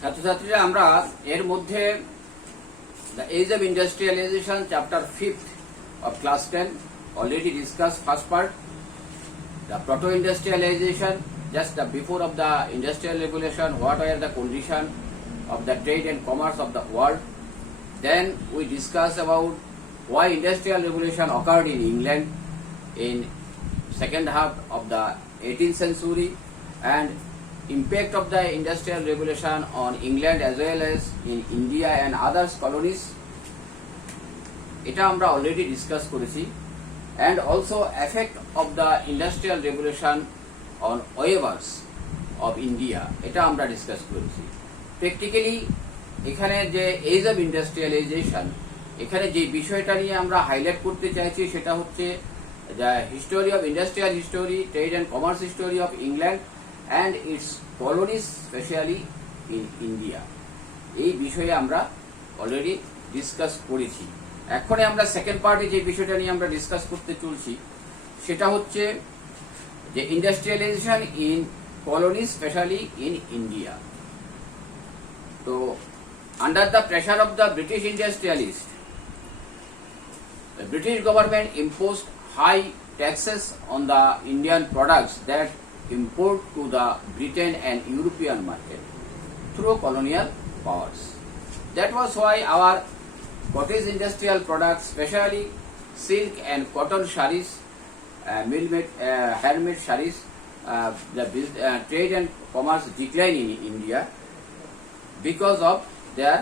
ছাত্রছাত্রীরা আমরা এর মধ্যে the age of industrialization chapter 5th of class 10 already discussed first part, the proto industrialization, just the before of the industrial revolution, what were the condition of the trade and commerce of the world. Then we discussed about why industrial revolution occurred in England in second half of the 18th century and impact of the industrial revolution on England as well as in India and other colonies. এটা আমরা already discuss করেছি and also effect of the industrial revolution on weavers of India এটা আমরা discuss করেছি। Practically এখানে যে age of industrialisation এখানে যে বিষয়টা নিয়ে আমরা হাইলাইট করতে চাইছি সেটা হচ্ছে the history of industrial history, trade and commerce history of England and its colonies, especially in India. এই বিষয়ে আমরা অলরেডি ডিসকাস করেছি। এখন আমরা সেকেন্ড পার্টে যে বিষয়টা নিয়ে আমরা ডিসকাস করতে চলছি সেটা হচ্ছে যে industrialisation in colonies, especially in India. তো under the pressure of the British industrialists, the British government imposed high taxes on the Indian products that import to the Britain and European market through colonial powers. That was why our cottage industrial products, especially silk and cotton sarees, handmade sarees, the trade and commerce declined in India because of their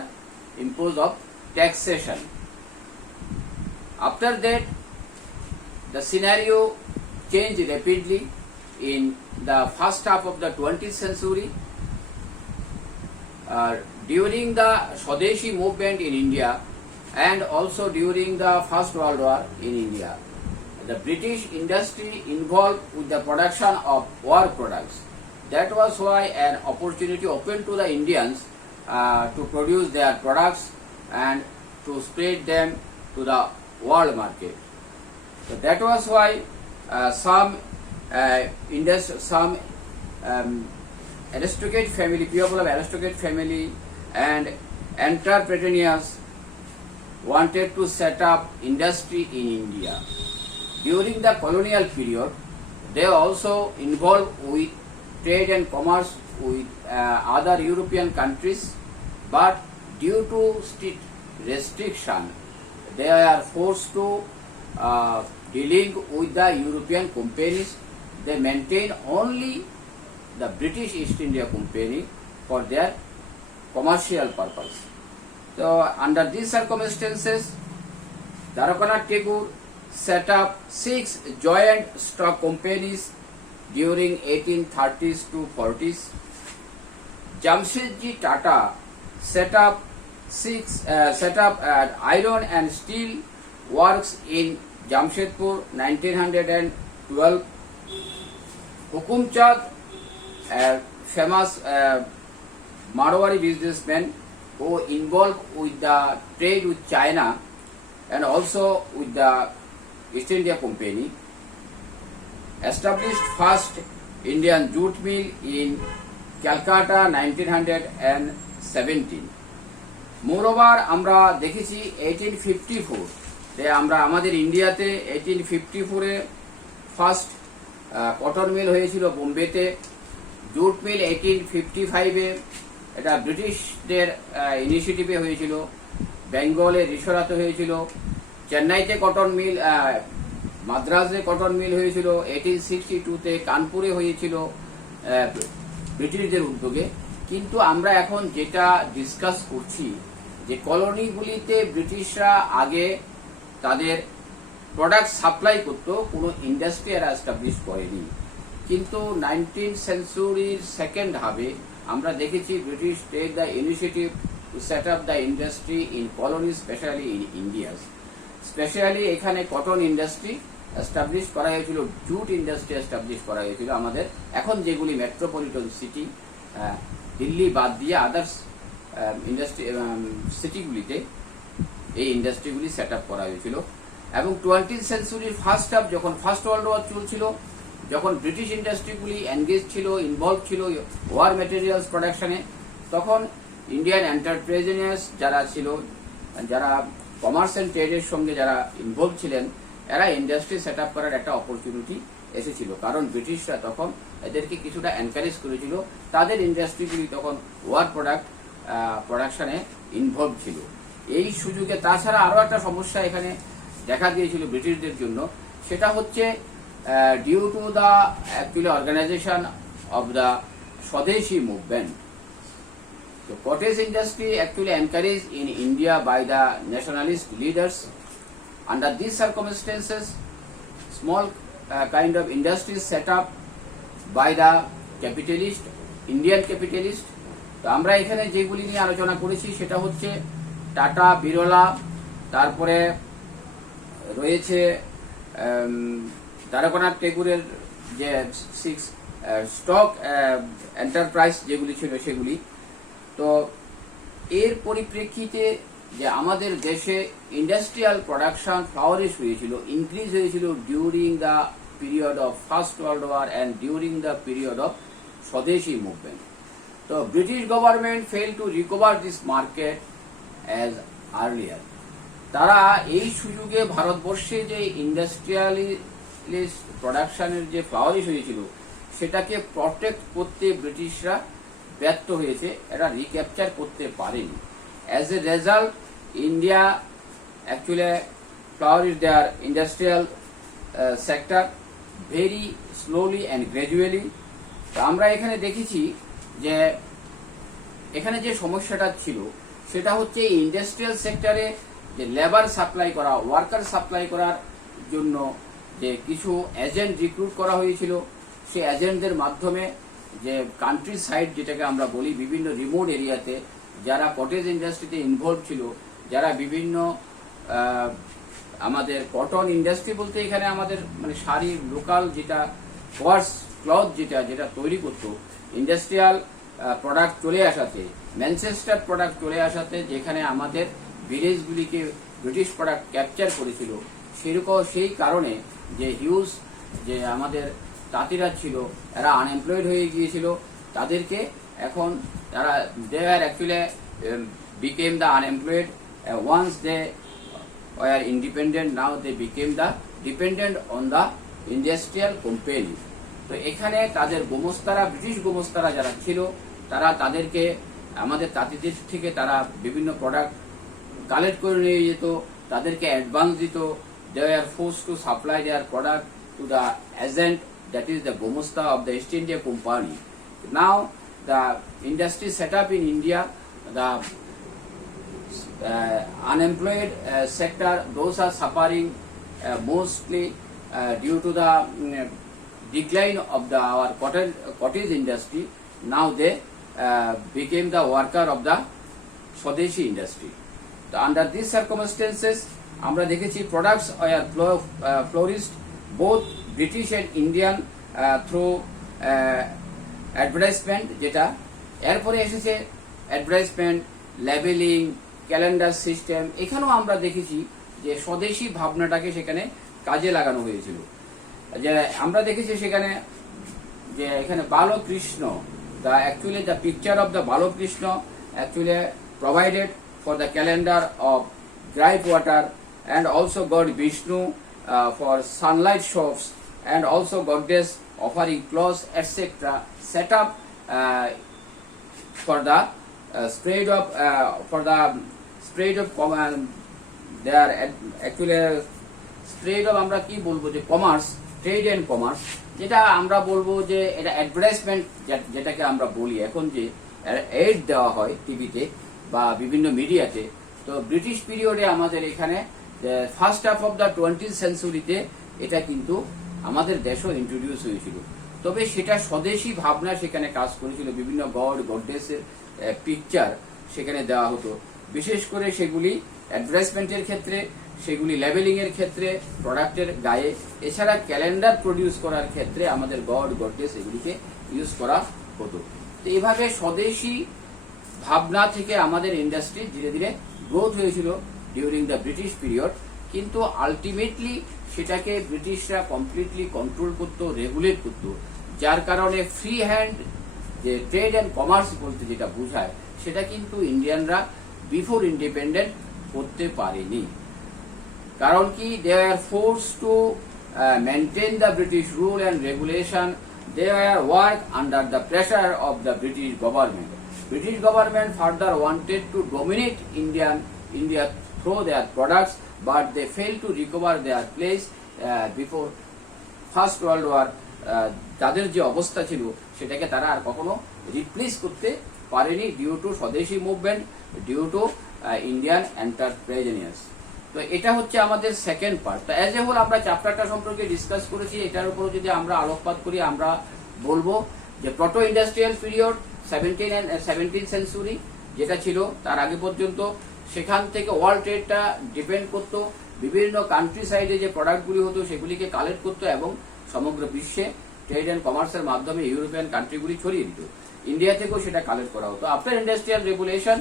impose of taxation. After that, the scenario changed rapidly in the first half of the 20th century. During the Swadeshi movement in India and also during the First World War in India, the British industry involved with the production of war products. That was why an opportunity opened to the Indians to produce their products and to spread them to the world market. So that was why some aristocratic family, people of aristocratic family and entrepreneurs wanted to set up industry in India. During the colonial period, they also involved with trade and commerce with other European countries, but due to strict restriction, they are forced to dealing with the European companies. They maintain only the British East India Company for their commercial purpose. So under these circumstances, Darakonath Tagore set up 6 joint stock companies during 1830s to 40s. Jamshedji Tata set up iron and steel works in Jamshedpur 1912. Hukum Chand, a famous Marwari businessman who involved with the trade with China and also with the East India Company, established first Indian jute mill in Calcutta 1917. Moreover, আমরা দেখেছি 1854 আমরা আমাদের ইন্ডিয়াতে 1854 first cotton mill হয়েছিল বোম্বেতে। Jute mill 1855 এটা ব্রিটিশদের ইনিশিয়েটিভে হয়েছিল। বেঙ্গলে রিসরাতে হয়েছিল। চেন্নাইতে কটন মিল, মাদ্রাজে কটন মিল হয়েছিল। 1862 কানপুরে হয়েছিল ব্রিটিশদের উদ্যোগে। কিন্তু আমরা এখন যেটা ডিসকাস করছি যে কলোনিগুলিতে ব্রিটিশরা আগে তাদের প্রোডাক্ট সাপ্লাই করতো, কোনো ইন্ডাস্ট্রি এরা এস্টাবলিশ করেনি। কিন্তু 19th সেঞ্চুরির সেকেন্ড হাফে আমরা দেখেছি British take the initiative to set up the industry in colony, specially in India. Specially এখানে কটন ইন্ডাস্ট্রি এস্টাবলিশ করা হয়েছিল, জুট ইন্ডাস্ট্রি এস্টাবলিশ করা হয়েছিল। আমাদের এখন যেগুলি মেট্রোপলিটন সিটি, দিল্লি বাদ দিয়ে আদার্স ইন্ডাস্ট্রি সিটিগুলিতে এই ইন্ডাস্ট্রিগুলি সেট আপ করা হয়েছিল। এবং 20th সেঞ্চুরির ফার্স্ট হাফ যখন ফার্স্ট ওয়ার্ল্ড ওয়ার চলছিল, যখন ব্রিটিশ ইন্ডাস্ট্রিগুলি এনগেজ ছিল, ইনভলভ ছিল ওয়ার ম্যাটেরিয়ালস প্রোডাকশনে, তখন ইন্ডিয়ান এন্টারপ্রেনিয়ার্স যারা ছিল, যারা কমার্স অ্যান্ড ট্রেডের সঙ্গে যারা ইনভলভ ছিলেন, এরা ইন্ডাস্ট্রি সেট আপ করার একটা অপরচুনিটি এসেছিল, কারণ ব্রিটিশরা তখন এদেরকে কিছুটা এনকারেজ করেছিল। তাদের ইন্ডাস্ট্রিগুলি তখন ওয়ার প্রোডাকশনে ইনভলভ ছিল। এই সুযোগে তাছাড়া আরো একটা সমস্যা এখানে দেখা দিয়েছিল ব্রিটিশদের জন্য, সেটা হচ্ছে due to the actually organization of the Swadeshi movement. The cottage industry actually encouraged in India by the nationalist leaders. Under these circumstances, small kind of industries set up by the capitalist, Indian capitalist. তো আমরা এখানে যেগুলি নিয়ে আলোচনা করেছি সেটা হচ্ছে tata, Birla, তারপরে রয়েছে দ্বারকানাথ টেগুরের যে 6 স্টক এন্টারপ্রাইজ যেগুলি ছিল সেগুলি। তো এর পরিপ্রেক্ষিতে যে আমাদের দেশে ইন্ডাস্ট্রিয়াল প্রোডাকশন ফ্লাওয়ারিশ হয়েছিল, ইনক্রিজ হয়েছিল during the period of first world war and during the period of Swadeshi movement. তো British government fail to recover this market as earlier. তারা এই সুযোগে ভারতবর্ষে যে ইন্ডাস্ট্রিয়ালিস্ট প্রোডাকশনের যে ফ্লাওয়ারিশ হয়েছিল সেটাকে প্রটেক্ট করতে ব্রিটিশরা ব্যর্থ হয়েছে, এরা রিক্যাপচার করতে পারেনি। As a result India actually flourish their industrial sector very slowly and gradually. তো আমরা এখানে দেখেছি যে এখানে যে সমস্যাটা ছিল সেটা হচ্ছে ইন্ডাস্ট্রিয়াল সেক্টরে যে লেবার সাপ্লাই করা, ওয়ার্কার সাপ্লাই করার জন্য যে কিছু এজেন্ট রিক্রুট করা হয়েছিল, সেই এজেন্টদের মাধ্যমে যে কান্ট্রি সাইড যেটাকে আমরা বলি, বিভিন্ন রিমোট এরিয়াতে যারা কটেজ ইন্ডাস্ট্রিতে ইনভলভ ছিল, যারা বিভিন্ন আমাদের কটন ইন্ডাস্ট্রি বলতে এখানে আমাদের মানে শাড়ি, লোকাল যেটা ওয়ার্স ক্লথ যেটা তৈরি করতো, ইন্ডাস্ট্রিয়াল প্রোডাক্ট চলে আসাতে, ম্যানচেস্টার প্রোডাক্ট চলে আসাতে, যেখানে আমাদের ভিলেজগুলিকে ব্রিটিশ প্রোডাক্ট ক্যাপচার করেছিল, সেরকম সেই কারণে যে হিউজ যে আমাদের তাঁতিরা ছিল এরা আনএমপ্লয়েড হয়ে গিয়েছিল। তাদেরকে এখন তারা they are actually became the unemployed once they were independent, now they became the dependent on the industrial company. তো এখানে তাদের গোমস্তারা, ব্রিটিশ গোমস্তারা যারা ছিল, তারা তাদেরকে আমাদের তাঁতিদের থেকে তারা বিভিন্ন প্রোডাক্ট কালেক্ট করে নিয়ে যেত, তাদেরকে অ্যাডভান্স দিত। They are forced to supply their product to the agent, that is the Gomosta of the East India Company. Now the industry set up in India, the unemployed sector, those are suffering mostly due to the decline of our cottage industry. Now they became the worker of the Swadeshi industry. So under these circumstances, আমরা দেখেছি products are flourished both British and Indian through advertisement, যেটা এরপরে এসেছে advertisement, labelling, calendar system. এখানেও আমরা দেখেছি যে স্বদেশী ভাবনাটাকে সেখানে কাজে লাগানো হয়েছিল। যে আমরা দেখেছি সেখানে যে এখানে Balakrishna, the actually the picture of the Balakrishna actually provided for the calendar of gripe water and also god Vishnu for sunlight shows, and also goddess offering clothes etc. set up for the spread of they are actually spread of আমরা কি বলবো যে commerce, trade and commerce, যেটা আমরা বলবো যে এটা advertisement যেটাকে আমরা বলি এখন, যে এড দেওয়া হয় টিভিতে বা বিভিন্ন মিডিয়াতে। তো ব্রিটিশ পিরিয়ডে আমাদের এখানে first half of the 20th সেঞ্চুরিতে এটা কিন্তু আমাদের দেশও ইন্ট্রোডিউস হয়েছিল। তবে সেটা স্বদেশী ভাবনা সেখানে কাজ করেছিল, বিভিন্ন গড গডেসের পিকচার সেখানে দেওয়া হতো, বিশেষ করে সেগুলি অ্যাডভার্টাইজমেন্টের ক্ষেত্রে, সেগুলি লেবেলিং এর ক্ষেত্রে, প্রোডাক্টের গায়ে, এছাড়া ক্যালেন্ডার প্রডিউস করার ক্ষেত্রে আমাদের গড গডেস এগুলিকে ইউজ করা হতো। তো এভাবে স্বদেশী ভাবনা থেকে আমাদের ইন্ডাস্ট্রি ধীরে ধীরে গ্রোথ হয়েছিল ডিউরিং দ্য ব্রিটিশ পিরিয়ড, কিন্তু আলটিমেটলি সেটাকে ব্রিটিশরা কমপ্লিটলি কন্ট্রোল করতো, রেগুলেট করতো, যার কারণে ফ্রি হ্যান্ড যে ট্রেড অ্যান্ড কমার্স বলতে যেটা বোঝায় সেটা কিন্তু ইন্ডিয়ানরা বিফোর ইন্ডিপেন্ডেন্ট করতে পারেনি। কারণ কি, they are force to maintain the British rule and regulation, they are work under the pressure of the British government. British government further wanted to dominate India through their products, but they failed to recover their place before first world war. তাদের যে অবস্থা ছিল সেটাকে তারা আর কখনো replace করতে পারেনি due to Swadeshi movement, due to Indian entrepreneurs. তো এটা হচ্ছে আমাদের সেকেন্ড পার্ট। তো অ্যাজ এ হোল আমরা চ্যাপ্টারটা সম্পর্কে ডিসকাস করেছি। এটার উপর যদি আমরা আলোকপাত করি, আমরা বলবো যে প্রোটো ইন্ডাস্ট্রিয়াল পিরিয়ড 17 সেঞ্চুরি যেটা ছিল তার আগে পর্যন্ত, সেখান থেকে ওয়ার্ল্ড ট্রেডটা ডিপেন্ড করতো, বিভিন্ন কান্ট্রি সাইডে যে প্রোডাক্টগুলি হতো সেগুলিকে কালেক্ট করতো এবং সমগ্র বিশ্বে ট্রেড অ্যান্ড কমার্সের মাধ্যমে ইউরোপিয়ান কান্ট্রিগুলি ছড়িয়ে দিত। ইন্ডিয়া থেকেও সেটা কালেক্ট করা হতো। আফটার ইন্ডাস্ট্রিয়াল রেগুলেশন,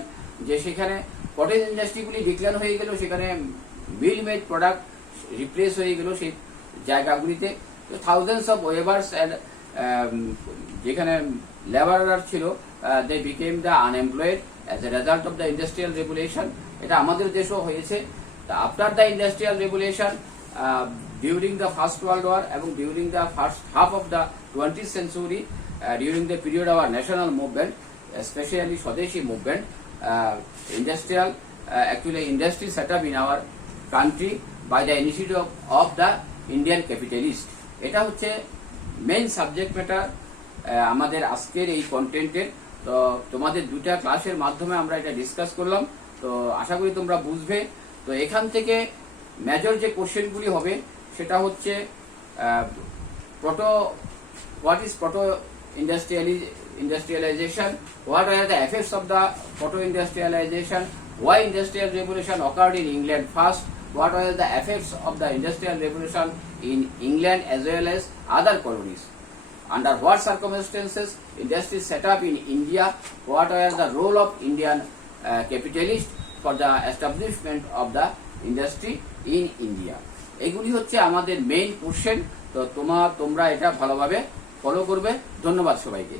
যে সেখানে কটেজ ইন্ডাস্ট্রিগুলি ডিক্লাইন হয়ে গেল, সেখানে মিল মেড প্রোডাক্ট রিপ্লেস হয়ে গেল সেই জায়গাগুলিতে। তো থাউজেন্ডস অফ ওয়েভার্স অ্যান্ড যেখানে লেবারার ছিল, they became the unemployed as a result of the industrial regulation. এটা আমাদের দেশেও হয়েছে। After the industrial regulation, during the first world war এবং during the first half of the 20th century, during the period of our national movement, especially Swadeshi movement, industrial actually industry set up in our country by the initiative of the Indian capitalist. এটা হচ্ছে main subject matter আমাদের আজকের এই কন্টেন্টের। তো তোমাদের দুটা ক্লাসের মাধ্যমে আমরা এটা ডিসকাস করলাম, তো আশা করি তোমরা বুঝবে। তো এখান থেকে মেজর যে কোশ্চেনগুলি হবে সেটা হচ্ছে what is proto industrialization, what are the effects of the proto industrialization, why industrial revolution occurred in England first, what are the effects of the industrial revolution in England as well as other colonies, under what circumstances industry set up in India, what are the role of Indian capitalists for the establishment of the industry in India. এগুলি হচ্ছে আমাদের main question. তো তোমরা এটা ভালোভাবে follow করবে। ধন্যবাদ সবাইকে।